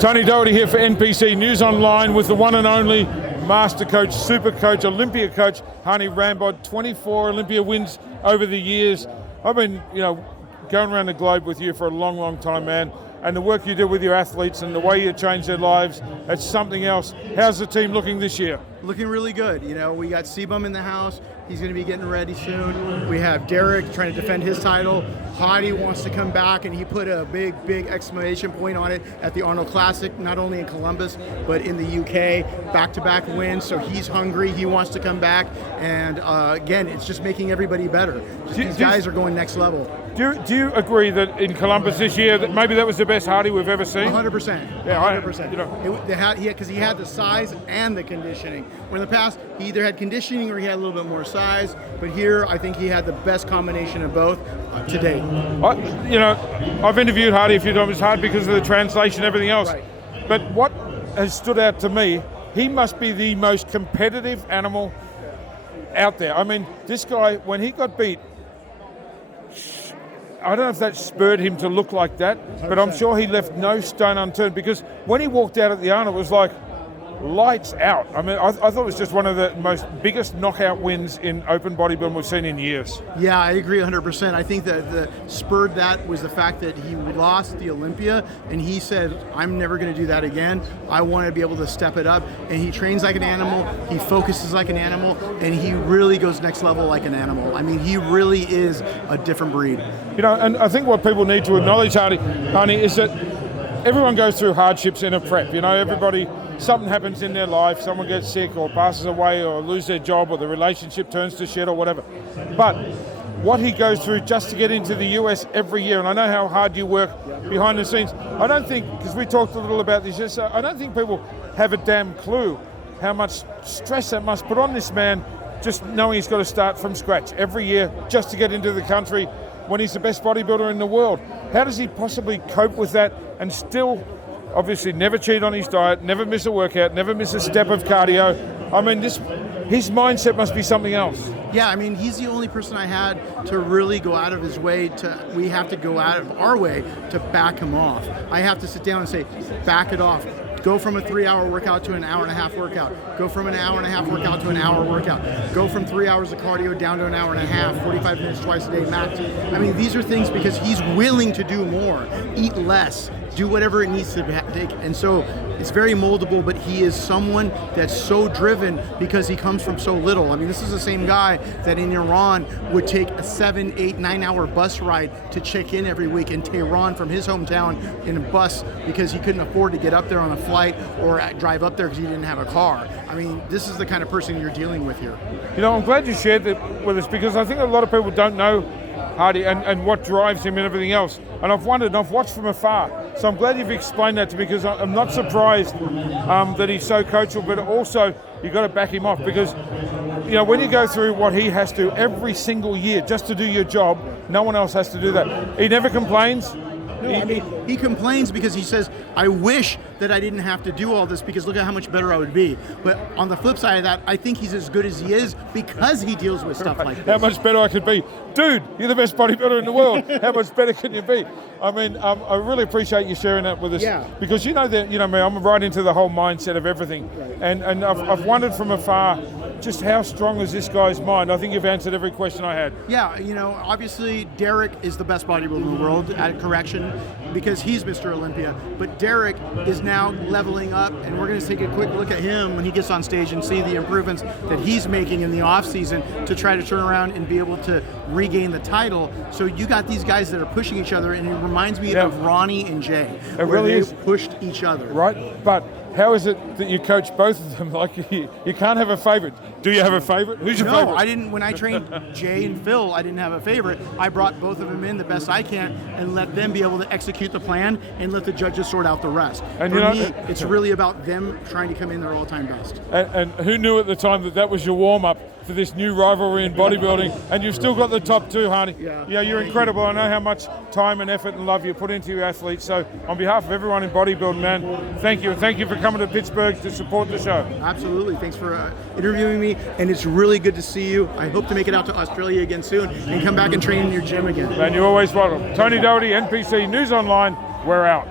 Tony Doherty here for NPC News Online with the one and only Master Coach, Super Coach, Olympia Coach, Hany Rambod. 24 Olympia wins over the years. I've been, going around the globe with you for a long, long time, man. And the work you do with your athletes and the way you change their lives, it's something else. How's the team looking this year? Looking really good. We got Sebum in the house. He's going to be getting ready soon. We have Derek trying to defend his title. Hadi wants to come back, and he put a big exclamation point on it at the Arnold Classic, not only in Columbus, but in the UK. Back-to-back wins, so he's hungry. He wants to come back. And again, it's just making everybody better. These guys are going next level. Do you agree that in Columbus this year, that maybe that was the best Hadi we've ever seen? 100%. Yeah, 100%. Because he had the size and the conditioning. Where in the past, he either had conditioning or he had a little bit more size. But here, I think he had the best combination of both to date. I've interviewed Hadi a few times. It's hard because of the translation and everything else. Right. But what has stood out to me, he must be the most competitive animal out there. I mean, this guy, when he got beat, I don't know if that spurred him to look like that, but I'm sure he left no stone unturned, because when he walked out at the Arnold, it was like lights out. I mean, I thought it was just one of the most biggest knockout wins in open bodybuilding we've seen in years. Yeah, I agree 100%. I think that the spurred that was the fact that he lost the Olympia, and he said, I'm never going to do that again. I want to be able to step it up. And he trains like an animal, he focuses like an animal, and he really goes next level like an animal. I mean, he really is a different breed. And I think what people need to acknowledge, Hany, is that everyone goes through hardships in a prep. Everybody, something happens in their life, someone gets sick or passes away or lose their job or the relationship turns to shit or whatever. But what he goes through just to get into the US every year, and I know how hard you work behind the scenes, I don't think, because we talked a little about this yesterday, I don't think people have a damn clue how much stress that must put on this man, just knowing he's got to start from scratch every year just to get into the country when he's the best bodybuilder in the world. How does he possibly cope with that and still obviously never cheat on his diet, never miss a workout, never miss a step of cardio? I mean, his mindset must be something else. Yeah, I mean, he's the only person I had to really go out of his way we have to go out of our way to back him off. I have to sit down and say, back it off. Go from a 3-hour workout to an hour-and-a-half workout. Go from an hour-and-a-half workout to an hour workout. Go from 3 hours of cardio down to an hour-and-a-half, 45 minutes twice a day max. I mean, these are things because he's willing to do more, eat less, do whatever it needs to take. And so it's very moldable, but he is someone that's so driven because he comes from so little. I mean, this is the same guy that in Iran would take a 7, 8, 9-hour bus ride to check in every week in Tehran from his hometown in a bus because he couldn't afford to get up there on a flight or drive up there because he didn't have a car. I mean, this is the kind of person you're dealing with here. I'm glad you shared that with us, because I think a lot of people don't know Hadi and what drives him and everything else. And I've watched from afar. So I'm glad you've explained that to me, because I'm not surprised that he's so coachable, but also you've got to back him off, because when you go through what he has to every single year just to do your job, no one else has to do that. He never complains. No, he complains because he says, I wish that I didn't have to do all this because look at how much better I would be. But on the flip side of that, I think he's as good as he is because he deals with stuff like this. How much better I could be. Dude, you're the best bodybuilder in the world. How much better can you be? I mean, I really appreciate you sharing that with us. Yeah. Because me, I'm right into the whole mindset of everything. Right. And I've wondered from afar, just how strong is this guy's mind? I think you've answered every question I had. Yeah, obviously Derek is the best bodybuilder in the world, at correction, because he's Mr. Olympia. But Derek is now leveling up, and we're going to take a quick look at him when he gets on stage and see the improvements that he's making in the off season to try to turn around and be able to regain the title. So you got these guys that are pushing each other, and it reminds me of Ronnie and Jay. It really is. Pushed each other. Right, but how is it that you coach both of them? Like, you can't have a favorite. Do you have a favorite? Who's your favorite? No, I didn't. When I trained Jay and Phil, I didn't have a favorite. I brought both of them in the best I can and let them be able to execute the plan and let the judges sort out the rest. And for me, it's really about them trying to come in their all-time best. And who knew at the time that was your warm-up for this new rivalry in bodybuilding? And you've still got the top two, Hany. Yeah, you're incredible. I know how much time and effort and love you put into your athletes. So on behalf of everyone in bodybuilding, man, thank you. And thank you for coming to Pittsburgh to support the show. Absolutely. Thanks for interviewing me. And it's really good to see you. I hope to make it out to Australia again soon and come back and train in your gym again. Man, you're always welcome. Tony Doherty, NPC News Online. We're out.